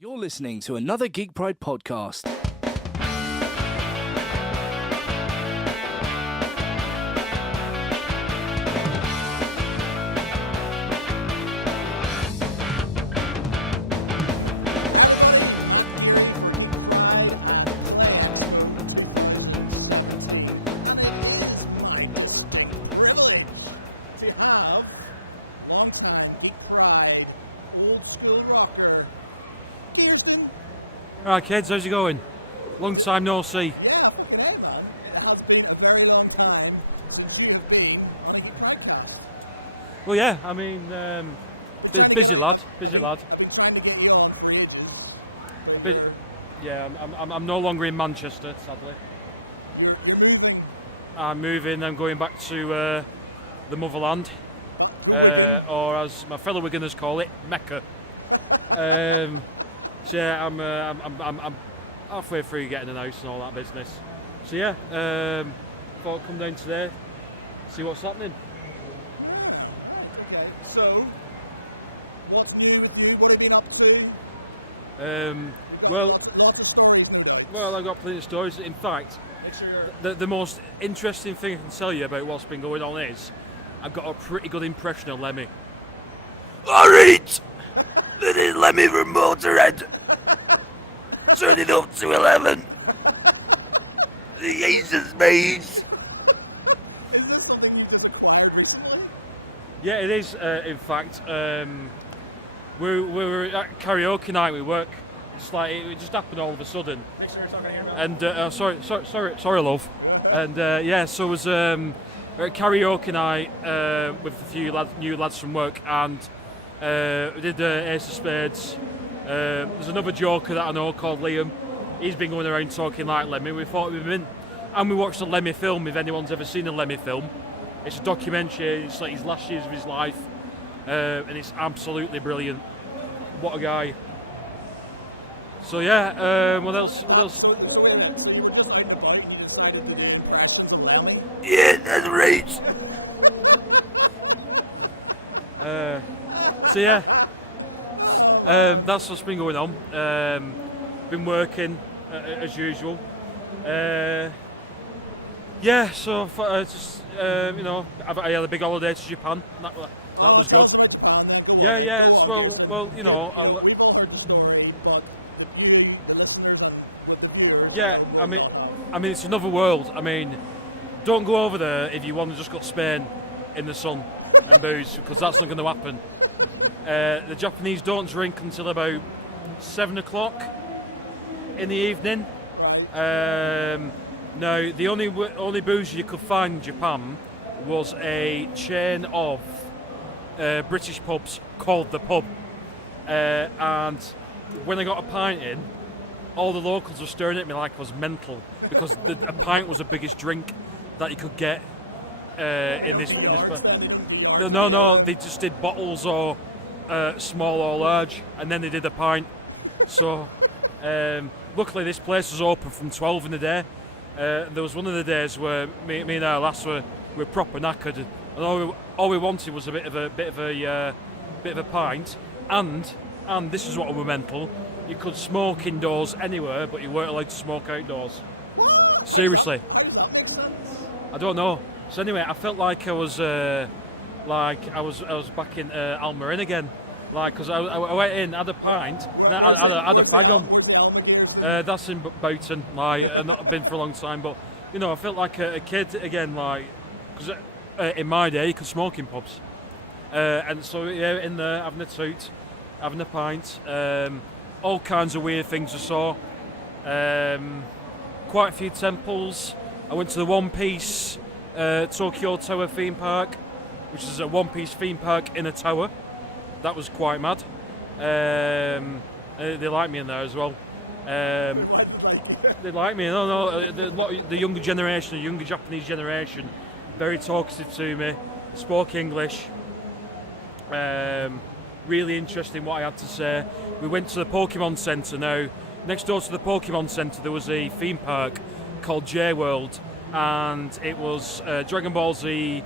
You're listening to another Geek Pride podcast. Alright kids, how's it going? Long time no see. Well yeah, I mean, busy lad. Yeah, I'm no longer in Manchester, sadly. I'm moving, I'm going back to the motherland, or as my fellow Wiganers call it, Mecca. So yeah, I'm halfway through getting an house and all that business. So yeah, thought I'd come down today, see what's happening. Okay, so what have you been up to? Well, I've got plenty of stories. In fact, the most interesting thing I can tell you about what's been going on is I've got a pretty good impression of Lemmy. Alright! This is Lemmy from Motorhead. Turn it up to 11. The Jesus maze. Is this something you just acquired recently? Yeah, it is. In fact, we were at karaoke night. We work. It's like it just happened all of a sudden. And sorry, love. And yeah, so it was we're at karaoke night with a few new lads from work, and we did Ace of Spades. There's another joker that I know called Liam. He's been going around talking like Lemmy. We thought we'd been in, and we watched a Lemmy film. If anyone's ever seen a Lemmy film, it's a documentary. It's like his last years of his life, and it's absolutely brilliant. What a guy! So yeah, what else? Yeah, that's right. So yeah, that's what's been going on. Been working as usual. Yeah, so just you know, I had a big holiday to Japan. That was good. Yeah. It's, well, you know, yeah. I mean, it's another world. I mean, don't go over there if you want to just go to Spain in the sun and booze, because that's not going to happen. The Japanese don't drink until about 7 o'clock in the evening. Now, the only booze you could find in Japan was a chain of British pubs called The Pub. And when I got a pint in, all the locals were staring at me like I was mental, because a pint was the biggest drink that you could get in this. No, they just did bottles or small or large, and then they did a pint. So luckily this place was open from 12 in the day. There was one of the days where me and our lass were proper knackered, and all we wanted was a bit of a pint, and this is what we were mental. You could smoke indoors anywhere, but you weren't allowed to smoke outdoors. Seriously, I don't know. So anyway, I felt like I was back in Almarin again, like, because I went in, had a pint, and I had a fag on. That's in Boughton. Like, I've not been for a long time, but you know, I felt like a kid again, like, because in my day you could smoke in pubs, and so yeah, in there having a toot, having a pint, all kinds of weird things I saw. Quite a few temples. I went to the One Piece Tokyo Tower theme park, which is a one-piece theme park in a tower. That was quite mad. They like me in there as well. They like me. No. The younger generation, the younger Japanese generation, very talkative to me. Spoke English. Really interesting what I had to say. We went to the Pokemon Centre. Now, next door to the Pokemon Centre, there was a theme park called J-World, and it was Dragon Ball Z,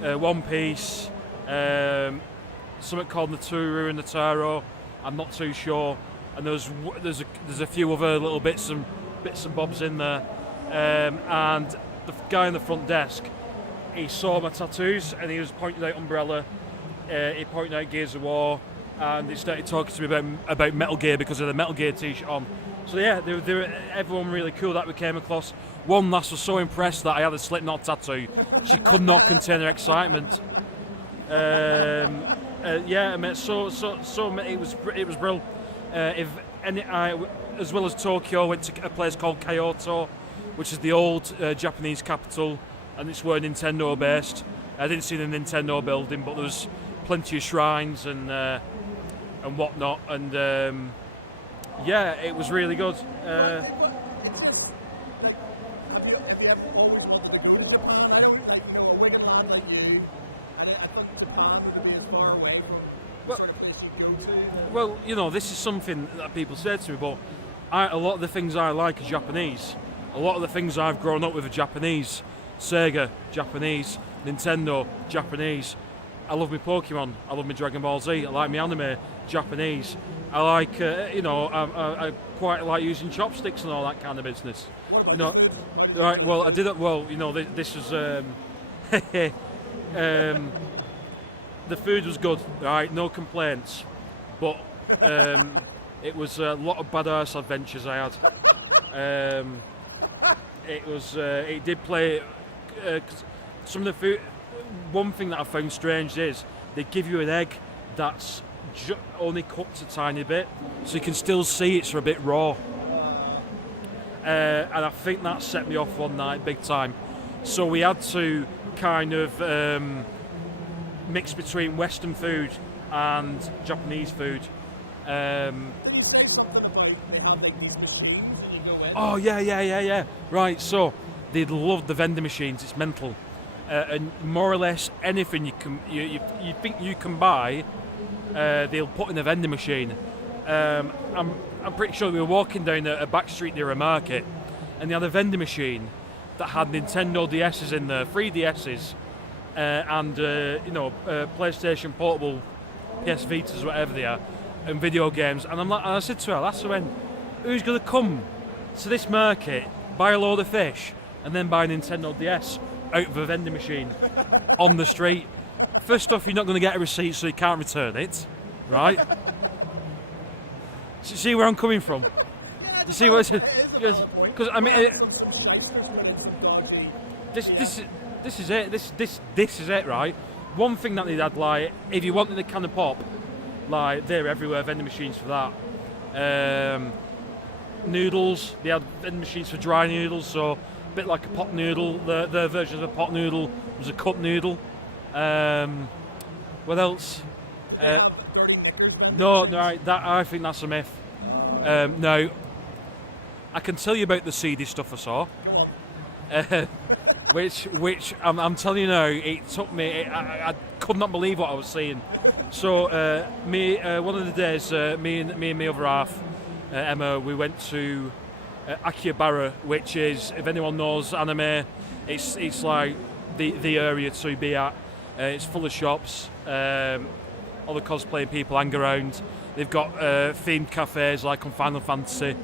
One Piece, something called Naturu and Nataro. I'm not too sure. and there's a few other little bits and bobs in there, and the guy on the front desk, he saw my tattoos and he was pointing out Umbrella, he pointed out Gears of War, and he started talking to me about Metal Gear because of the Metal Gear t-shirt on. So yeah, they were everyone really cool that we came across. One lass was so impressed that I had a Slipknot tattoo, she could not contain her excitement. Yeah, I mean, so it was brilliant. As well as Tokyo, went to a place called Kyoto, which is the old Japanese capital, and it's where Nintendo are based. I didn't see the Nintendo building, but there was plenty of shrines and whatnot, and yeah, it was really good. Well, you know, this is something that people say to me, but a lot of the things I like are Japanese. A lot of the things I've grown up with are Japanese. Sega, Japanese. Nintendo, Japanese. I love my Pokemon. I love my Dragon Ball Z. I like my anime, Japanese. I like, I quite like using chopsticks and all that kind of business. You know, right? Well, I did it. Well, you know, this was. The food was good, right? No complaints, but it was a lot of badass adventures I had. It did play. 'Cause some of the food. One thing that I found strange is they give you an egg that's only cooked a tiny bit, so you can still see it's a bit raw. And I think that set me off one night big time. So we had to kind of mix between Western food and Japanese food. Oh yeah. Right, so they loved the vending machines. It's mental. And more or less anything you think you can buy, they'll put in a vending machine. I'm pretty sure we were walking down a back street near a market, and they had a vending machine that had Nintendo DS's in there, 3DS's, and PlayStation Portable, PS Vitas, whatever they are, and video games. And I said to her, "That's when who's going to come to this market, buy a load of fish, and then buy a Nintendo DS out of a vending machine on the street? First off, you're not going to get a receipt, so you can't return it, right?" See where I'm coming from? You see what it's? Because I mean, this is it. This is it, right? One thing that they had, like, if you wanted a can of pop, like, they're everywhere, vending machines for that. Noodles, they had vending machines for dry noodles, so a bit like a pot noodle. Their version of a pot noodle was a cup noodle. What else? No, right, that I think that's a myth. No, I can tell you about the seedy stuff I saw. Which I'm telling you now, it took me. I could not believe what I was seeing. So one of the days, me and my other half, Emma, we went to Akihabara, which is, if anyone knows anime, it's like the area to be at. It's full of shops. All the cosplaying people hang around. They've got themed cafes like on Final Fantasy,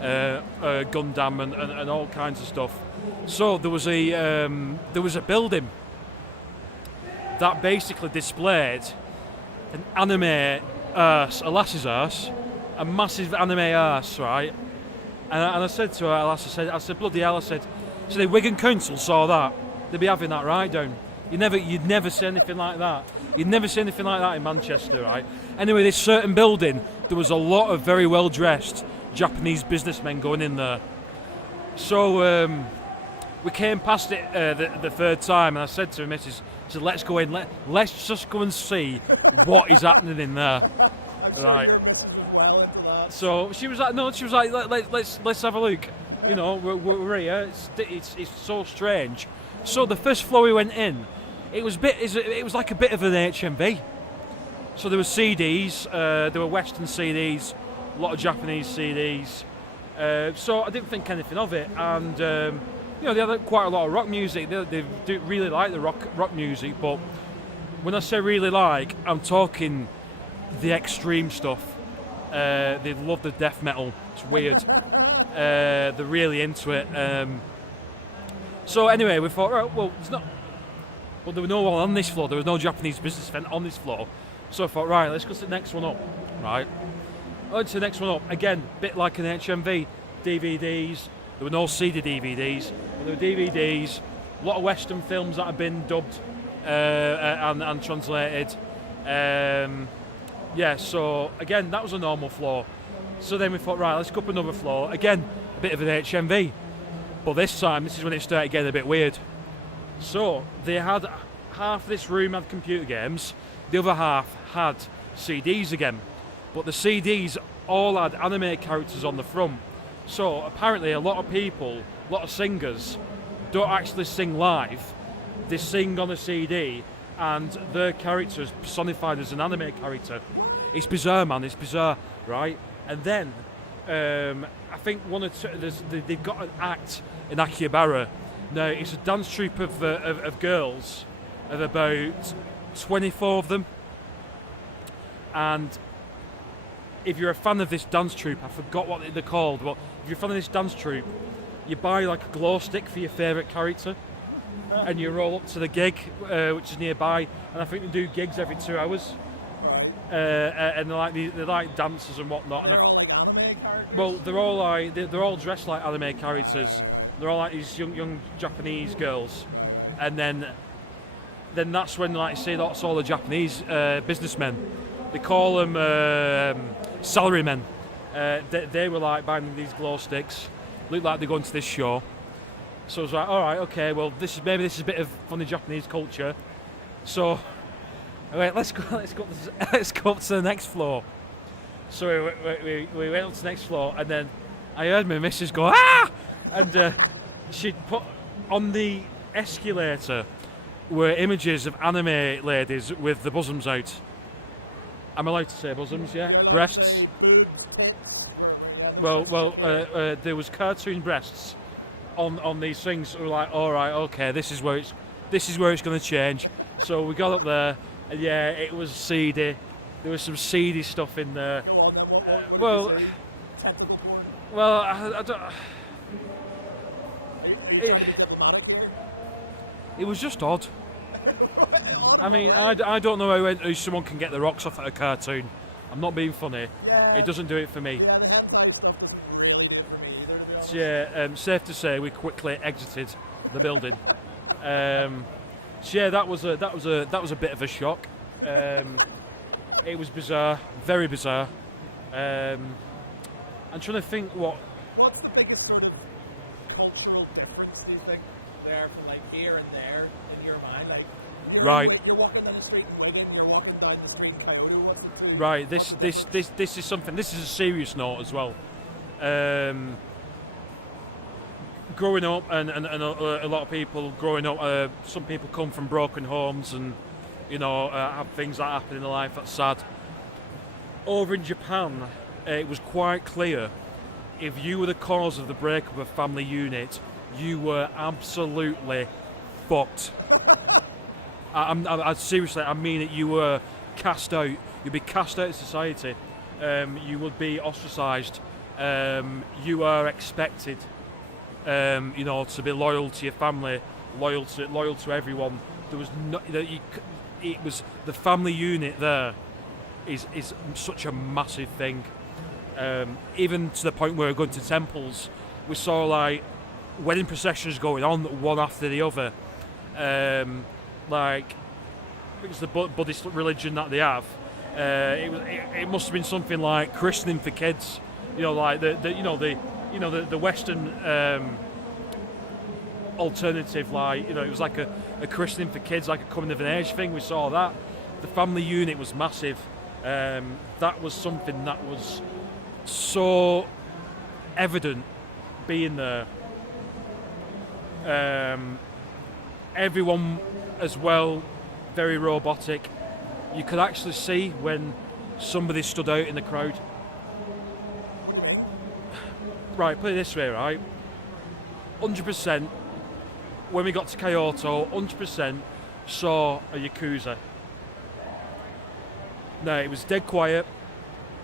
Gundam, and all kinds of stuff. So there was a building that basically displayed an anime arse, a lass's arse, a massive anime arse, right? And I said to her, I said, bloody hell, I said, so the Wigan Council saw that, they'd be having that right down. You'd never see anything like that. You'd never see anything like that in Manchester, right? Anyway, this certain building, there was a lot of very well-dressed Japanese businessmen going in there. So we came past it the third time, and I said to Mrs., I said, let's go in, let's just go and see what is happening in there. Right. So she was like, let's have a look. You know, we're here. It's so strange. So the first floor we went in, it was like a bit of an HMV. So there were CDs, there were Western CDs, a lot of Japanese CDs. So I didn't think anything of it, and they had quite a lot of rock music. They do really like the rock music, but when I say really like, I'm talking the extreme stuff. They love the death metal. It's weird. They're really into it. So anyway, we thought, right, well, there was no one on this floor. There was no Japanese business event on this floor. So I thought, right, let's go to the next one up. Right. On to the next one up. Again, bit like an HMV. DVDs. There were no CD DVDs. But there were DVDs. A lot of Western films that have been dubbed and translated. So again, that was a normal floor. So then we thought, right, let's go up another floor. Again, a bit of an HMV. But this time, this is when it started getting a bit weird. So they had half of this room had computer games, the other half had CDs again. But the CDs all had anime characters on the front. So apparently a lot of people, a lot of singers, don't actually sing live. They sing on a CD and their character is personified as an anime character. It's bizarre, man, it's bizarre, right? And then I think they've got an act in Akihabara. Now it's a dance troupe of girls, of about 24 of them. And if you're a fan of this dance troupe, I forgot what they're called, but if you're a fan of this dance troupe, you buy like a glow stick for your favourite character, and you roll up to the gig, which is nearby. And I think they do gigs every 2 hours. And they're like dancers and whatnot. They're all like anime characters? Well, they're all dressed like anime characters. They're all like these young Japanese girls, and then that's when, like, say, that's all the Japanese businessmen. They call them salarymen. They were like buying these glow sticks. Looked like they're going to this show. So I was like, all right, okay, well, this is a bit of funny Japanese culture. So I went, let's go up to the next floor. So we went up to the next floor, and then I heard my missus go, ah! And she'd put on the escalator were images of anime ladies with the bosoms out. I'm allowed to say bosoms, yeah? Breasts. Well, there was cartoon breasts on these things. We were like, all right, okay, this is where it's going to change. So we got up there, and yeah, it was seedy. There was some seedy stuff in there. I don't. It was just odd. I mean, I don't know how someone can get the rocks off at a cartoon. I'm not being funny. It doesn't do it for me. Yeah, safe to say we quickly exited the building. So yeah, that was a bit of a shock. It was bizarre, very bizarre. I'm trying to think What's the biggest sort of cultural difference do you think there from like here and there in your mind? Like, you're walking down the street in Wigan, you're walking down the street in Kyoto. What's the two? Right. This is something. This is a serious note as well. Growing up, and a lot of people growing up, some people come from broken homes and, you know, have things that happen in their life that's sad. Over in Japan, it was quite clear, if you were the cause of the breakup of a family unit, you were absolutely fucked. I seriously, I mean it. You were cast out. You'd be cast out of society. You would be ostracised. You are expected, to be loyal to your family, loyal to everyone. There was no, it was the family unit. There is such a massive thing. Even to the point where we're going to temples, we saw like wedding processions going on one after the other. Like, because the Buddhist religion that they have, it must have been something like christening for kids. You know, like the Western alternative. Like, you know, it was like a christening for kids, like a coming of an age thing. We saw that. The family unit was massive. That was something that was so evident being there. Everyone as well, very robotic. You could actually see when somebody stood out in the crowd. Right, put it this way, right? 100%, when we got to Kyoto, 100% saw a Yakuza. No, it was dead quiet.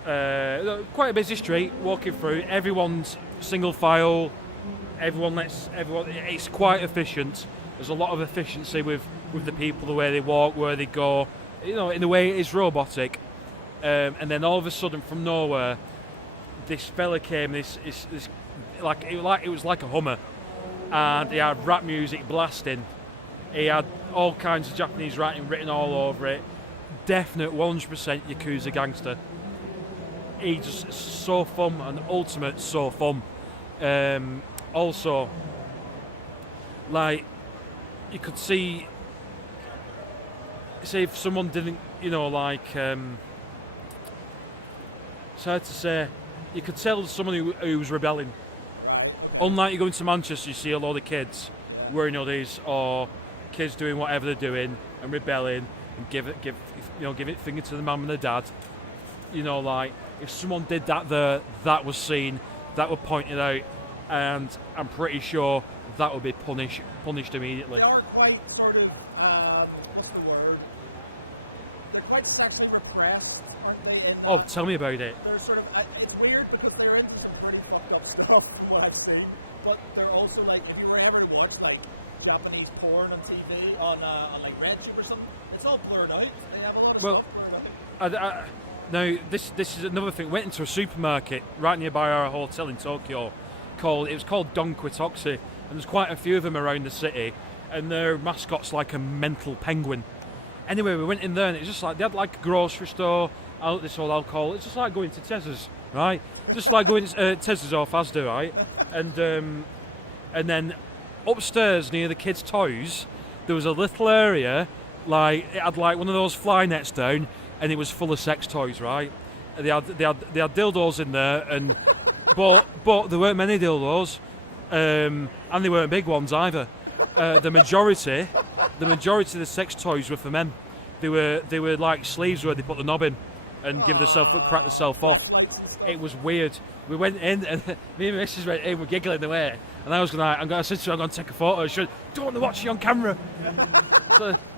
quite a busy street, walking through. Everyone's single file. Everyone. It's quite efficient. There's a lot of efficiency with the people, the way they walk, where they go. In the way it is robotic. And then all of a sudden, from nowhere, this fella came. This it was like a Hummer, and he had rap music blasting. He had all kinds of Japanese writing written all over it. Definite 100% Yakuza gangster. He's just so fun, and ultimate so fun. Also, like, you could see, say if someone didn't, it's hard to say, you could tell someone who was rebelling. Unlike you go into Manchester, you see a lot of kids wearing hoodies or kids doing whatever they're doing and rebelling and give it finger to the mum and the dad. If someone did that there, that was seen, that were pointed out, and I'm pretty sure that would be punished immediately. They are quite sort of, what's the word? They're quite sexually repressed, aren't they? Oh, tell me about it. They're sort of, it's weird because they're into some pretty fucked up stuff from what I've seen, but they're also like, if you were ever to watch like Japanese porn on TV, on like RedTube or something, it's all blurred out. They have a lot of stuff blurred out. Now, this is another thing. Went into a supermarket right nearby our hotel in Tokyo. It was called Don Quitoxi, and there's quite a few of them around the city, and their mascot's like a mental penguin. Anyway, we went in there, and it's just like they had like a grocery store. They sold alcohol. It's just like going to Tes's, right? Just like going to Tes's or Asda, right? And then upstairs near the kids' toys, there was a little area, like it had like one of those fly nets down, and it was full of sex toys, right? They had dildos in there, and but there weren't many dildos, and they weren't big ones either. The majority of the sex toys were for men. They were like sleeves where they put the knob in and crack themselves off. It was weird. We went in, and me and Mrs. went in, were giggling away, and I said to her, I'm going to take a photo. She said, don't want to watch you on camera.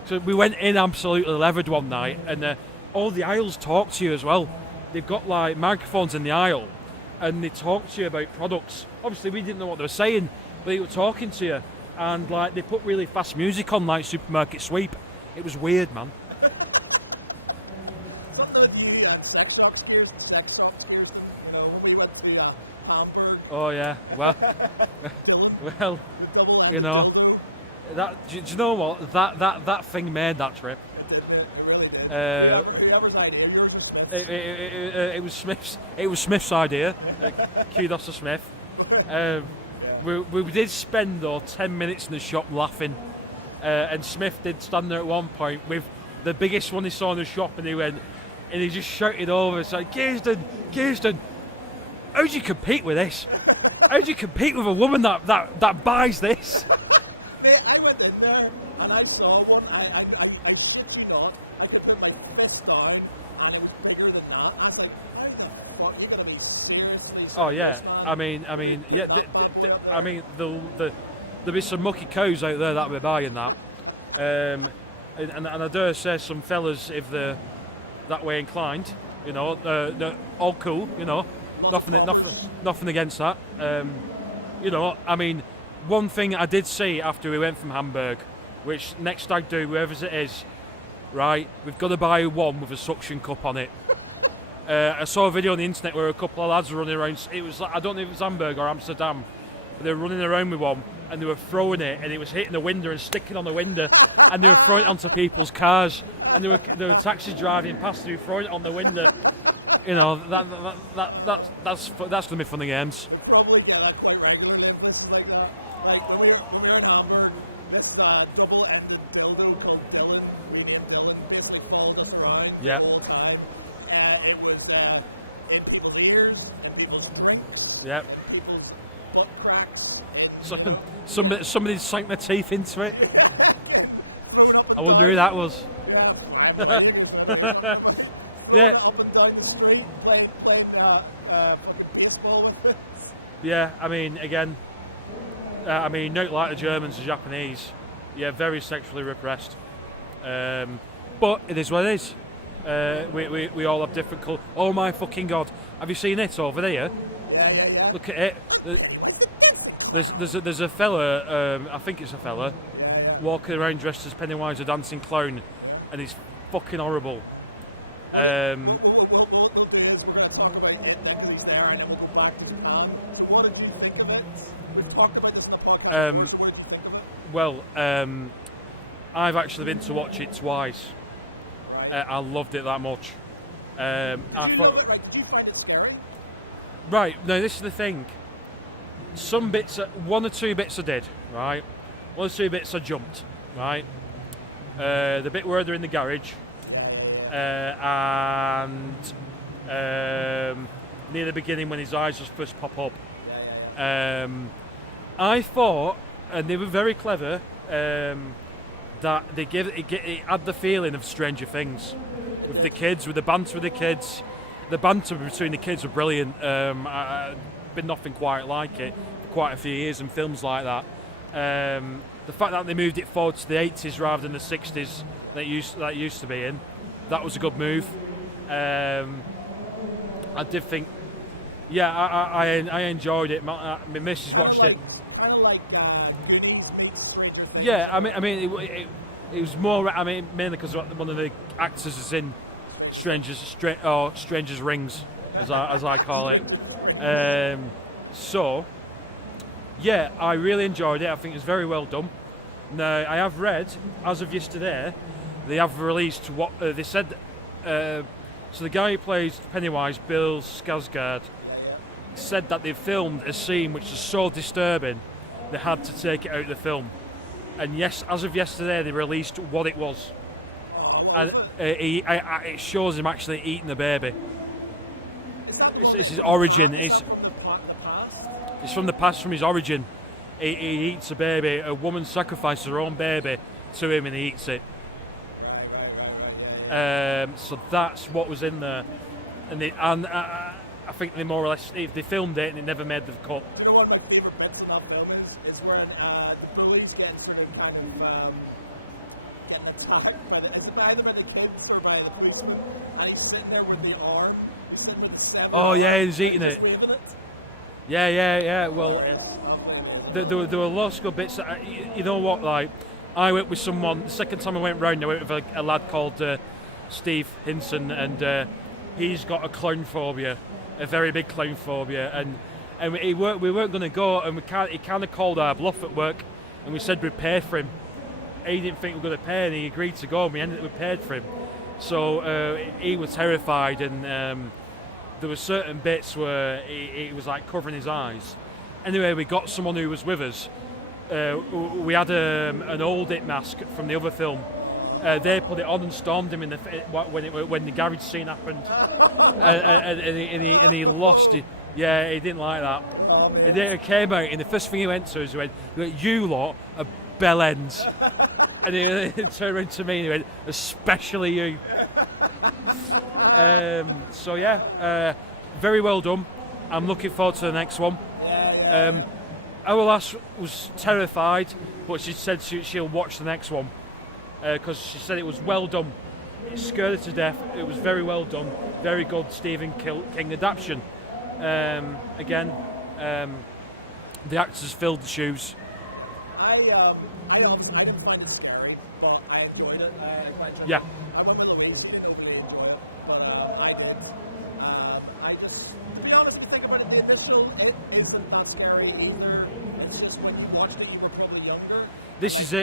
So we went in absolutely levered one night, and all the aisles talk to you as well. They've got like microphones in the aisle, and they talk to you about products. Obviously, we didn't know what they were saying, but they were talking to you, and like they put really fast music on, like Supermarket Sweep. It was weird, man. Oh yeah, well, that do you know what that thing made that trip. It was Smith's idea. Kudos to Smith. We did spend though 10 minutes in the shop laughing, and Smith did stand there at one point with the biggest one he saw in the shop, and he just shouted over, it's like, Gearsden, how do you compete with this? How do you compete with a woman that buys this? I went in there and I saw one. I shit you not. I could put my fist down and it was bigger than that. I'm like, how the fuck are you gonna be seriously? Oh yeah. There'll be some mucky cows out there that'll be buying that. And I dare say some fellas, if they're that way inclined, they're all cool, nothing against that. One thing I did see after we went from Hamburg, which next stag do, whoever's it is, right, we've got to buy one with a suction cup on it. I saw a video on the internet where a couple of lads were running around. It was, I don't know if it was Hamburg or Amsterdam, but they were running around with one, and they were throwing it, and it was hitting the window and sticking on the window, and they were throwing it onto people's cars, and there were taxis driving past, they were throwing it on the window. That's going to be fun and games. Yeah. Yep. Somebody sank their teeth into it. I wonder who that was. Yeah. Yeah, not like the Germans, the Japanese. Yeah, very sexually repressed. But it is what it is. We all have different colours. Oh my fucking god! Have you seen it over there? Look at it. There's a fella. I think it's a fella walking around dressed as Pennywise, a dancing clown, and he's fucking horrible. We'll get into the rest of it next week there, and then we'll go back to the town. What did you think of it? We've talked about this in the podcast. What did you think of it? Well, I've actually been to watch it twice. Right. I loved it that much. Did you find it scary? Right, now this is the thing. Some bits, one or two bits I did, right? One or two bits I jumped, right? The bit where they're in the garage, and near the beginning when his eyes just first pop up. I thought, and they were very clever, that it had the feeling of Stranger Things with the kids, with the banter with the kids. The banter between the kids were brilliant. Been nothing quite like it for quite a few years in films like that. The fact that they moved it forward to the 80s rather than the 60s that it used to be in, that was a good move. I did think, yeah, I enjoyed it. My missus watched it. Kind of like Goonies meets Stranger Things. Yeah, I mean, it was more. I mean, mainly because one of the actors is in Stranger's Rings, as I call it. So, yeah, I really enjoyed it. I think it's very well done. Now, I have read, as of yesterday, they have released what they said. So the guy who plays Pennywise, Bill Skarsgård, said that they filmed a scene which was so disturbing they had to take it out of the film. And yes, as of yesterday, they released what it was. And it shows him actually eating the baby. It's his origin. It's from the past, from his origin. He eats a baby. A woman sacrifices her own baby to him and he eats it. So that's what was in there. And I think they more or less, they filmed it and it never made the cut. You know what my favourite bits in that film is when the bully's getting sort of kind of getting attacked by either by the kids or by the policeman, and he's sitting there with the arm. He's sitting with the seven. Oh yeah, he's eating it. Waving it. Yeah. Well, there were lots of good bits. You know what? Like, I went with someone. The second time I went round, I went with a lad called Steve Hinson, and he's got a clown phobia, a very big clown phobia, and we weren't going to go, and he kind of called our bluff at work, and we said we'd pay for him. He didn't think we were going to pay, and he agreed to go, and we paid for him. So he was terrified, and there were certain bits where he was like covering his eyes. Anyway, we got someone who was with us. We had an old It mask from the other film. They put it on and stormed him when the garage scene happened, and he lost it. Yeah, he didn't like that. It came out, and the first thing he went to is he went, "You lot are bellends," and he turned around to me and he went, "Especially you." So yeah, very well done. I'm looking forward to the next one. Our lass was terrified, but she said she'll watch the next one because she said it was well done. It scared her to death. It was very well done. Very good Stephen King adaptation. Again, the actors filled the shoes. I didn't find it scary, but I enjoyed it. Yeah. I'm a little lazy, I really enjoyed it, but I did. To be honest, the thing about it, the initial, it isn't that scary either. It's just when you watched it, you were probably younger. This is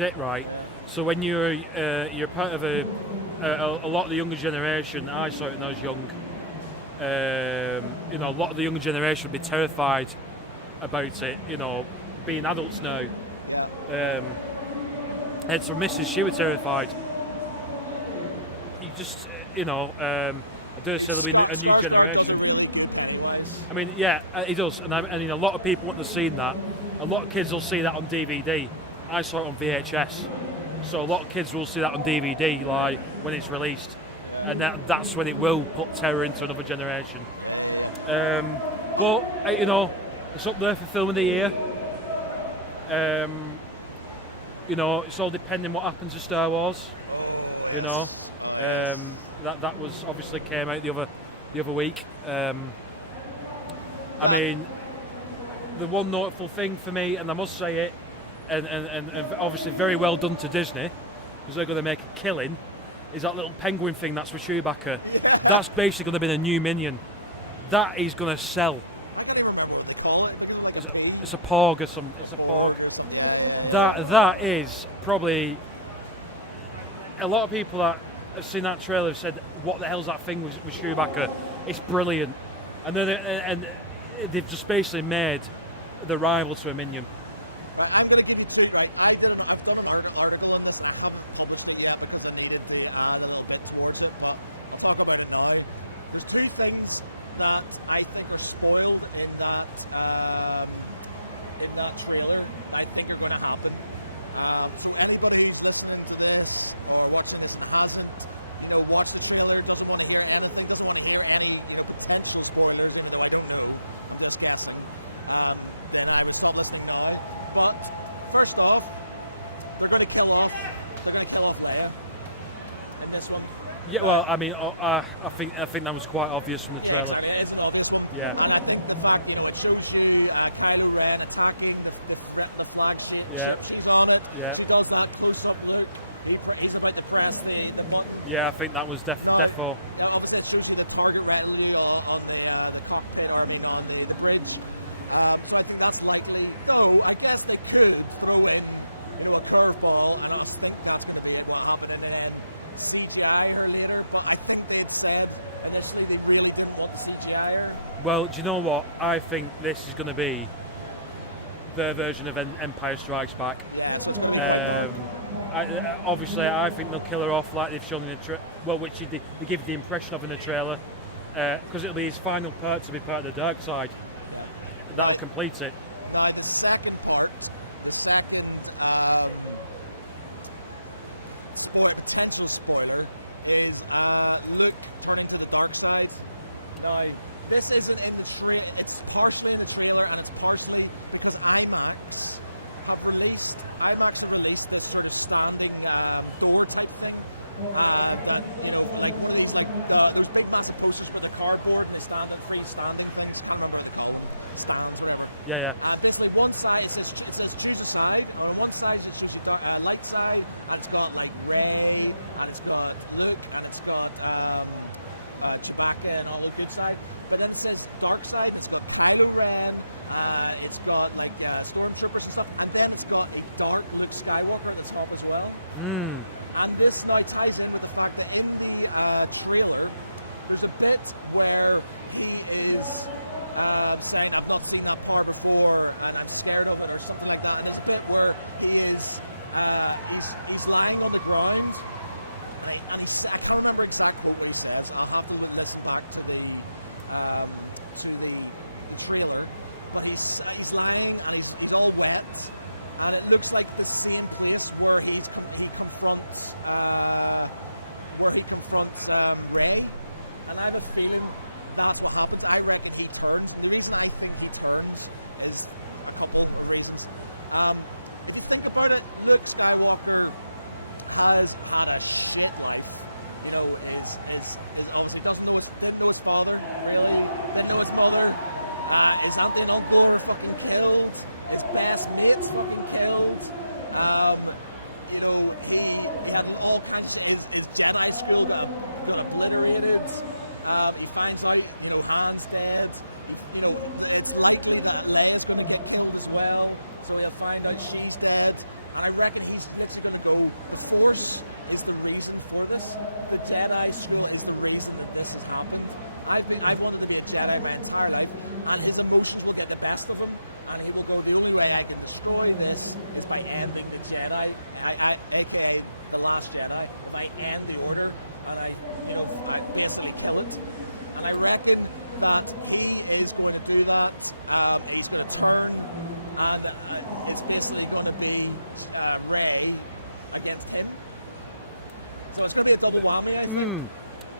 it, right? So when you're part of a lot of the younger generation, I saw it when I was young. A lot of the younger generation would be terrified about it. Being adults now. It's for Mrs. She was terrified. You just, I dare say there'll be a new generation. I mean, yeah, it does, and a lot of people wouldn't have seen that. A lot of kids will see that on DVD. I saw it on VHS, so a lot of kids will see that on DVD, like when it's released, and that's when it will put terror into another generation. But it's up there for film of the year. It's all depending what happens to Star Wars. That was obviously came out the other week. I mean, the one notable thing for me, and I must say it, and obviously very well done to Disney, because they're going to make a killing, is that little penguin thing that's for Chewbacca. Yeah. That's basically going to be a new minion. That is going to sell. I can't even remember what to call it. It's a Pog or something. It's a Pog. That is probably a lot of people that have seen that trailer have said, "What the hell's that thing with Chewbacca?" It's brilliant, and then they've just basically made the rival to a minion. I'm going to give you two, right? I've done an article on this. I haven't published it yet because I needed to add a little bit towards it, but I'll talk about it now. There's two things that I think are spoiled in that trailer. I think are going to happen. So anybody who's listening to this or watching this hasn't, watched the trailer, doesn't want to hear anything, doesn't want to hear any, potential spoilers, I don't know, just guessing. Then I will cover it now. But first off, they're going to kill off Leia in this one. Yeah, well, I mean, I think that was quite obvious from the trailer. Exactly. It is an obvious. Yeah. And I think the fact, it shows you Kylo Ren attacking the flag state. Yeah. She's on it. Yeah. He does that close-up look. He's about to press the button. Yeah, I think that was defo. Yeah, obviously it shows you the target readily on the cockpit, I mean on the bridge. So I think that's likely. So I guess they could throw in, a curveball, and I think that's going to be what happened in the end. CGI her later, but I think they've said initially they really didn't want CGI her. Well, do you know what? I think this is going to be their version of Empire Strikes Back. Yeah. Obviously, I think they'll kill her off like they've shown in the trailer. Well, which they give the impression of in the trailer, because it'll be his final part to be part of the dark side. That'll complete it. Now, the second part, for a potential spoiler, is Luke turning to the dark side. Now, this isn't in the trailer. It's partially in the trailer, and it's partially because IMAX have released this sort of standing door type thing. Release those big massive posters with the cardboard and they stand on freestanding things. I can't remember stands or anything. Yeah. Basically, one side it says choose a side. On one side you choose the light side, and it's got like Rey, and it's got Luke, and it's got Chewbacca and all the good side. But then it says dark side. It's got Kylo Ren. It's got like stormtroopers and stuff, and then it's got a dark Luke Skywalker at the top as well. And this now ties in with the fact that in the trailer, there's a bit where he is saying, "I've not seen that part before, and I'm scared of it," or something like that. And there's a bit where he is he's lying on the ground, and he's, I can't remember exactly what he says. I'll have to listen back to the trailer. But he's lying and he's all wet, and it looks like the same place where he confronts Rey. And I have a feeling that's what happens. I reckon he turns. The reason I think he turns is a couple of reasons. If you think about it, Luke Skywalker has had a shit life. Obviously didn't know his father, really. Didn't know his mother. His auntie and uncle were fucking killed. His best mates fucking killed. He had all kinds of his Jedi school that got obliterated. He finds out, Han's dead. It's likely that Leia's going to get killed as well. So he'll find out she's dead. And I reckon he's literally going to go, the Force is the reason for this. The Jedi school is the reason that this has happened. I've wanted to be a Jedi my entire life, and his emotions will get the best of him, and he will go, the only way I can destroy this is by ending the Jedi, aka the Last Jedi. If I end the Order, and I basically kill it. And I reckon that he is going to do that. He's going to turn, and it's basically going to be Rey against him. So it's going to be a double whammy, I think.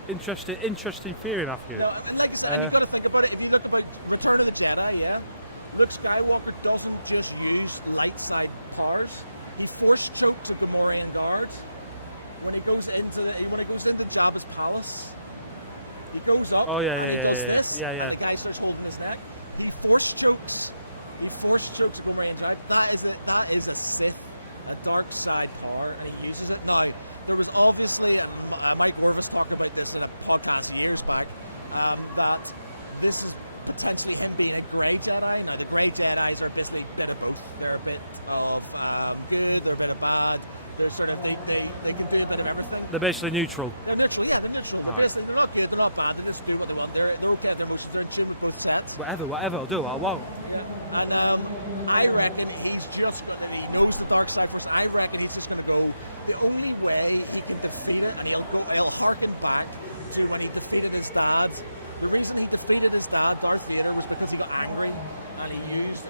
Interesting theory, Matthew. No, like I said, you've got to think about it. If you look at Return of the Jedi, Luke Skywalker doesn't just use light side powers. He force choked the Gamorrean guards. when he goes into Jabba's palace, he goes up. Oh, yeah. And Yeah. the guy starts holding his neck. He force chokes the range out. That is a Sith, a dark side power, and he uses it now. There was obviously, my word was talking about this in a podcast years back, that this is potentially him being a Grey Jedi. Now, the Grey Jedis are basically a bit of both. They're a bit of good, they're a bit of bad. They're sort of, they can do a bit of everything. They're basically neutral. They're neutral, yeah, they're neutral. Right. They're not good, they're not bad, they just do what they want. They're okay, they're most stringent, most set. Whatever, I'll do what I want. And I reckon he's just, he knows the dark side, I reckon he's just going to go, the only way he can defeat it, and he'll harken back to when he defeated his dad. The reason he defeated his dad, Darth Vader, was because he got angry, and he used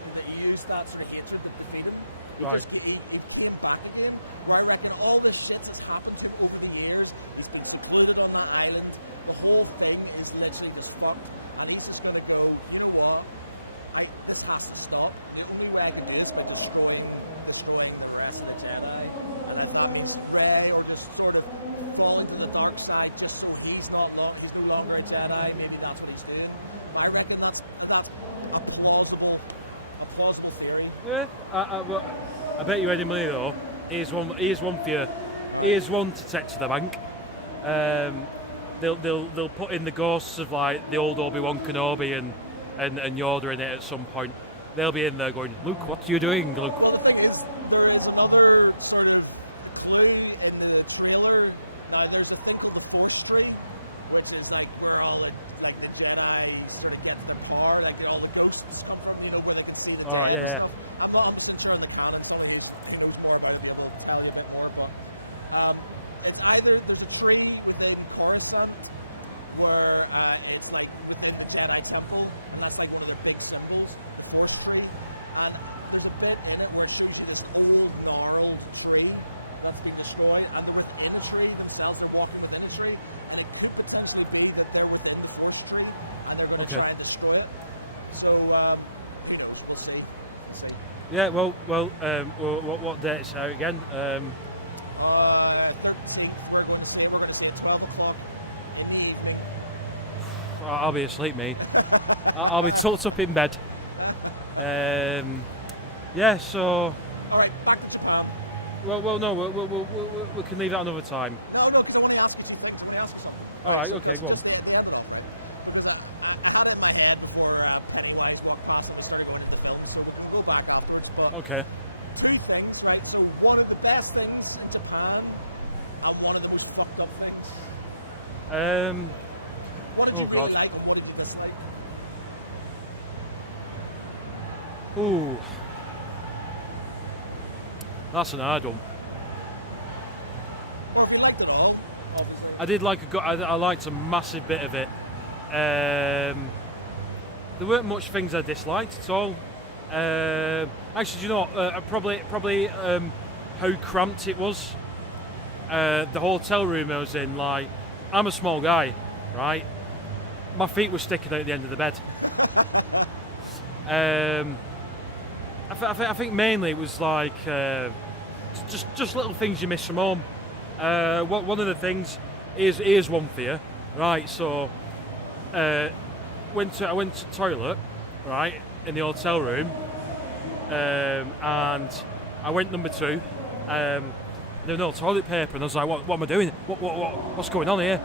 that sort of hatred to defeat him. Right. He came back again, where I reckon all this shit has happened to him over the years. He's been secluded on that island. The whole thing is literally just fucked, and he's just going to go, you know what? This has to stop. The only way I can do it is destroy the rest of the Jedi, and then not be Rey or just sort of fall into the dark side just so he's no longer a Jedi. Maybe that's what he's doing. I reckon that's a plausible theory. Yeah, I bet you any money though. Here's one for you. Here's one to take to the bank. They'll put in the ghosts of like the old Obi-Wan Kenobi and Yoda in it at some point. They'll be in there going, Luke, what are you doing, Luke? Well, the thing is, there is another sort of clue in the trailer. Now, there's a thing called the Force Tree, which is like where all like the Jedi sort of get their power, like all the ghosts come from, where they can see the All right, Jedi yeah. and stuff. I'm just showing the comments, so he knows more about it, he'll tell you a bit more, but it's either there's a tree within Coruscant where it's like within the Jedi Temple, and that's like one of the big symbols, the Force Tree. And there's a bit in it where it shows you this whole gnarled tree that's been destroyed, and they're within a tree themselves, they're walking within a tree, and it could potentially be that they're within the Force Tree, and they're going to try and destroy it. So, we'll see. Yeah, well, what date's out again? 13th, we're going to see at 12 o'clock in the evening. I'll be asleep, mate. I'll be tucked up in bed. Yeah, so. All right, back to Japan. Well, no, we can leave that another time. No, I want to ask you something. All right, okay, go on. I had it in my head before Pennywise walked past and we started going into the building, so we'll go back afterwards. But Okay. two things, right? So one of the best things in Japan and one of the most fucked up things. What did you really like and what did you dislike? Ooh. That's an hard one. Well, if you liked it all, obviously. I did like I liked a massive bit of it. There weren't much things I disliked at all. Actually, do you know what? Probably how cramped it was. The hotel room I was in, like, I'm a small guy, right? My feet were sticking out at the end of the bed. I think mainly it was like just little things you miss from home. One of the things is one for you, right? So I went to the toilet, right, in the hotel room, and I went number 2. There was no toilet paper, and I was like, "What am I doing? What's going on here?"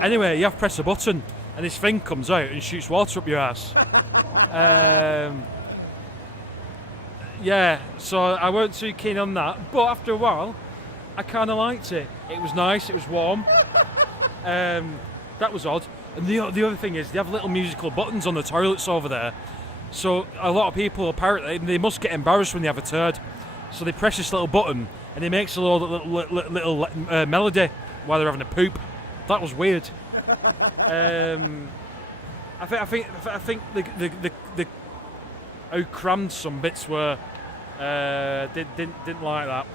Anyway, you have to press a button, and this thing comes out and shoots water up your ass. Yeah, so I weren't too keen on that, but after a while, I kind of liked it. It was nice, it was warm. That was odd. And the other thing is, they have little musical buttons on the toilets over there. So a lot of people, apparently, they must get embarrassed when they have a turd. So they press this little button, and it makes a little melody while they're having a poop. That was weird. I think the how crammed some bits were. Didn't like that.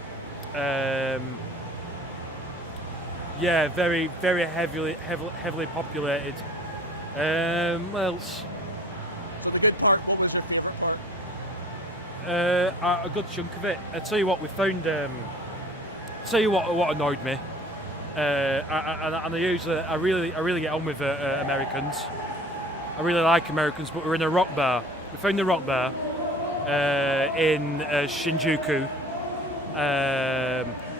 Yeah, very heavily populated. What else? The good part. What was your favourite part? A good chunk of it. I tell you what, we found. Tell you what annoyed me. and I really get on with Americans. I really like Americans, but we're in a rock bar. We found a rock bar in Shinjuku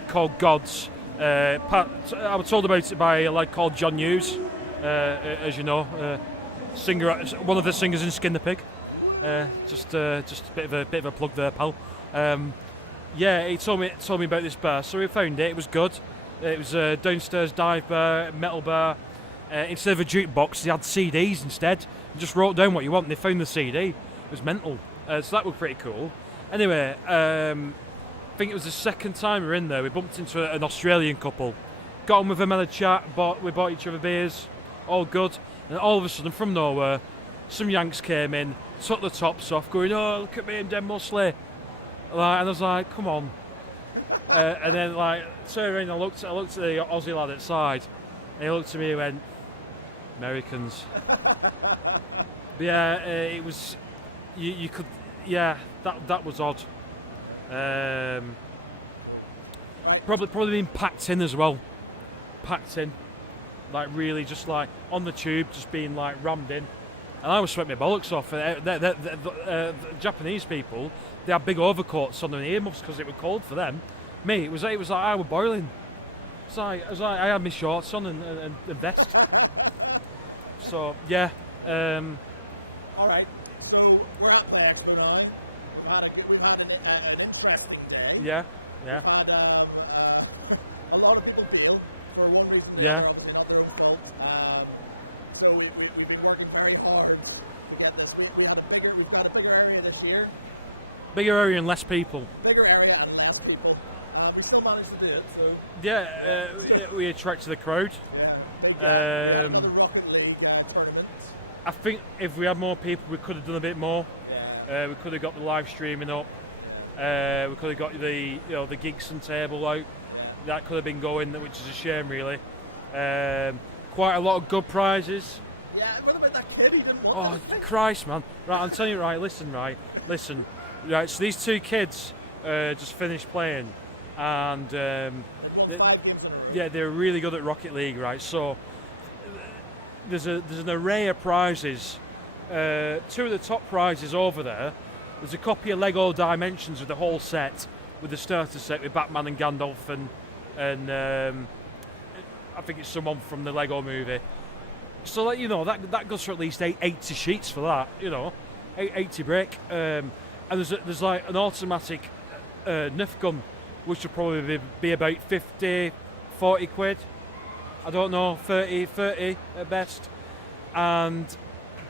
called Gods. I was told about it by a lad called John Hughes, as you know, singer, one of the singers in Skin the Pig. Just a bit of a plug there, pal. Yeah, he told me about this bar, so we found it. It was good. It was a downstairs dive bar, metal bar. Instead of a jukebox, they had CDs instead. You just wrote down what you want, and they found the CD. It was mental. So that was pretty cool. Anyway, I think it was the second time we were in there. We bumped into an Australian couple. Got on with them, had a chat. We bought each other beers. All good. And all of a sudden, from nowhere, some Yanks came in, took the tops off, going, "Oh, look at me and Den Musley." And I was like, "Come on." And then, turned around and I looked at the Aussie lad outside. And he looked at me and went, "Americans." But yeah, it was. You could. Yeah, that was odd. Probably being packed in as well. Packed in. Really just on the tube, just being rammed in. And I was sweating my bollocks off. The Japanese people, they had big overcoats on their earmuffs because it was cold for them. Me, it was like I was boiling. I had my shorts on and the vest. So yeah. All right. So we're at the Expo now. We've had an interesting day. Yeah. We've had a lot of people fail for one reason or Yeah. another, obviously not their own fault. So we've been working very hard to get this. We've got a bigger area this year. Bigger area and less people. Bigger area and less people. We still managed to do it. So Yeah, we attracted the crowd. yeah. The Rocket League tournament. I think if we had more people, we could have done a bit more. Yeah. We could have got the live streaming up. We could have got the Gearsden table out. That could have been going, which is a shame, really. Quite a lot of good prizes. Yeah, what about that kid? He didn't want Oh, Christ, man. Right, I'm telling you, listen. Right, so these two kids just finished playing, and They've won 5 games in a row. yeah, they're really good at Rocket League, right? So there's an array of prizes. Two of the top prizes over there. There's a copy of Lego Dimensions with the whole set, with the starter set with Batman and Gandalf and I think it's someone from the Lego movie. So that goes for at least 80 sheets for that. 80 brick. And there's an automatic Nerf gun, which will probably be about 50, 40 quid. I don't know, 30 at best. And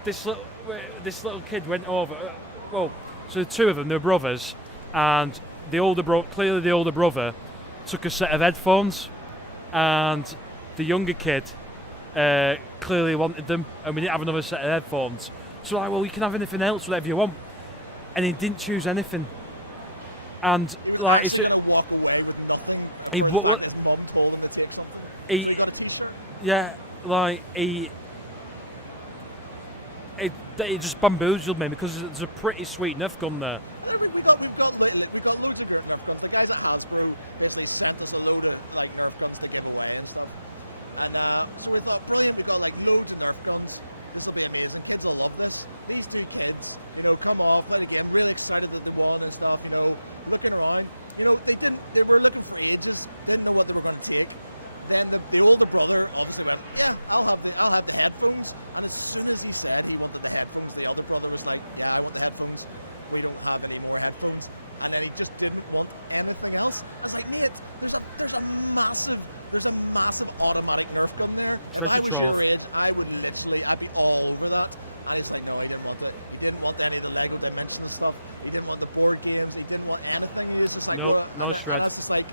this little kid went over. So the two of them, they're brothers, and clearly the older brother took a set of headphones, and the younger kid clearly wanted them, and we didn't have another set of headphones. So well, you can have anything else, whatever you want. And he didn't choose anything. And it's a, he what he yeah he just bamboozled me because there's a pretty sweet Nerf gun there. Come off, but again, really excited that they won and stuff, looking around, they were looking for ages, didn't know what they were going to take. Then the older brother, I'll have the headphones. And as soon as he said he wanted the headphones, the other brother was like, yeah, I want the headphones, we don't have any more headphones. And then he just didn't want anything else. I was like, wait, there's a massive automatic Nerf gun there. Treasure trove. I would literally, I'd be all over that. I was like, no, I didn't want that. He didn't want any of the Lego Dimensions stuff. He didn't want the board games. He didn't want anything. He was just like, Nope, no shred. I was like,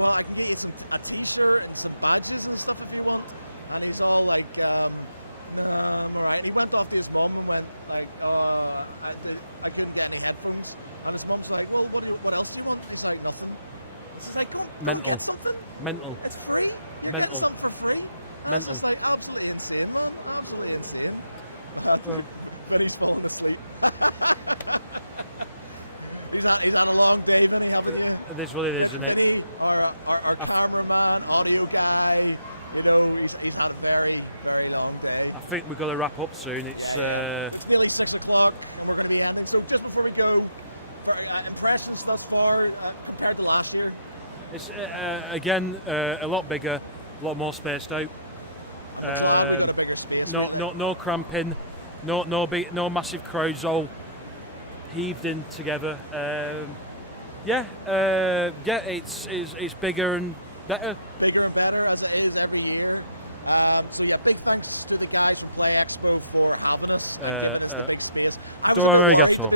well, I can get a t-shirt, some badges and stuff if you want. And he's all like, alright. And he went off to his mum and went like, I didn't get any headphones. And his mum's like, well, what else do you want? She's like, nothing. It's like, Mental. Mental. it's free. Mental. It's for free. Mental. It's like absolutely insane, man. Absolutely insane. Well, But he's falling asleep. he's had a long day. He's going to have a day. it is what it is, isn't it? Our cameraman, audio guy, a very, very long day. I think we've got to wrap up soon. It's Really 6 o'clock. We're going to be ending. So just before we go, impressions thus far compared to last year? it's again a lot bigger, a lot more spaced out. No cramping, no massive crowds all heaved in together. It's bigger and better. Bigger and better as it is every year. So yeah, big thanks to the guys from Play Expo for having us. It's a big space. Don't worry, Gato.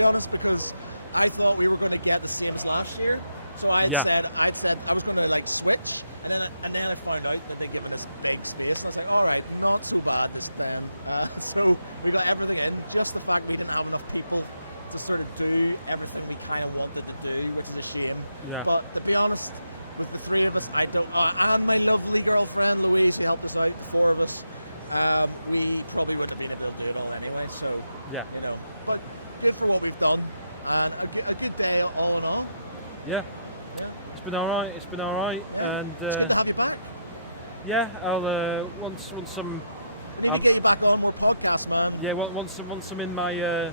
I thought we were going to get the same as last year, so I Yeah. said I thought I was going to like switch, and then I found out that they give us a big space. I was like, all right, not too bad. So we got everything in. Just the fact we didn't have enough people to sort of do everything we kind of wanted to do, which is a shame. Yeah. But to be honest, with the three of us, I don't know. And my lovely girlfriend, Louise, helped us out, the four of us. We probably would have been able to do it all anyway. So Yeah. you know, but given what we've done, a good day all in all. Yeah, it's been all right. It's been all right, and Good to have you back. yeah, I'll once some. We need to get you back on the podcast, man. Yeah, once I'm in my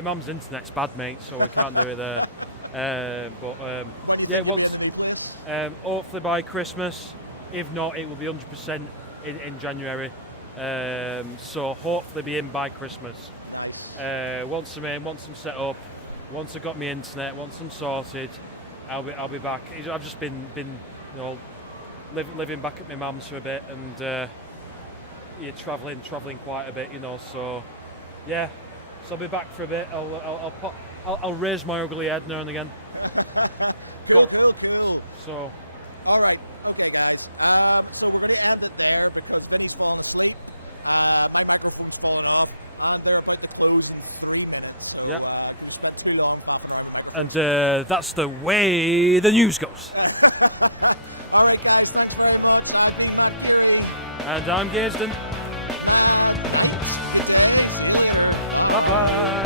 mum's internet's bad, mate, so we can't do it there. Yeah, once hopefully by Christmas. If not, it will be 100% in January. So hopefully be in by Christmas. Once I'm in, once I'm set up, once I've got my internet, once I'm sorted, I'll be back. I've just been living back at my mum's for a bit, and travelling quite a bit, So yeah, so I'll be back for a bit. I'll raise my ugly head now and again. So. All right, okay, guys. So we're going to end it there because then he's on the field. Might not be what's going on, and they're about to close in 3 minutes. Yeah. That's too long, Captain. And that's the way the news goes. All right, guys. Thanks very much. And I'm Gearsden. Bye bye.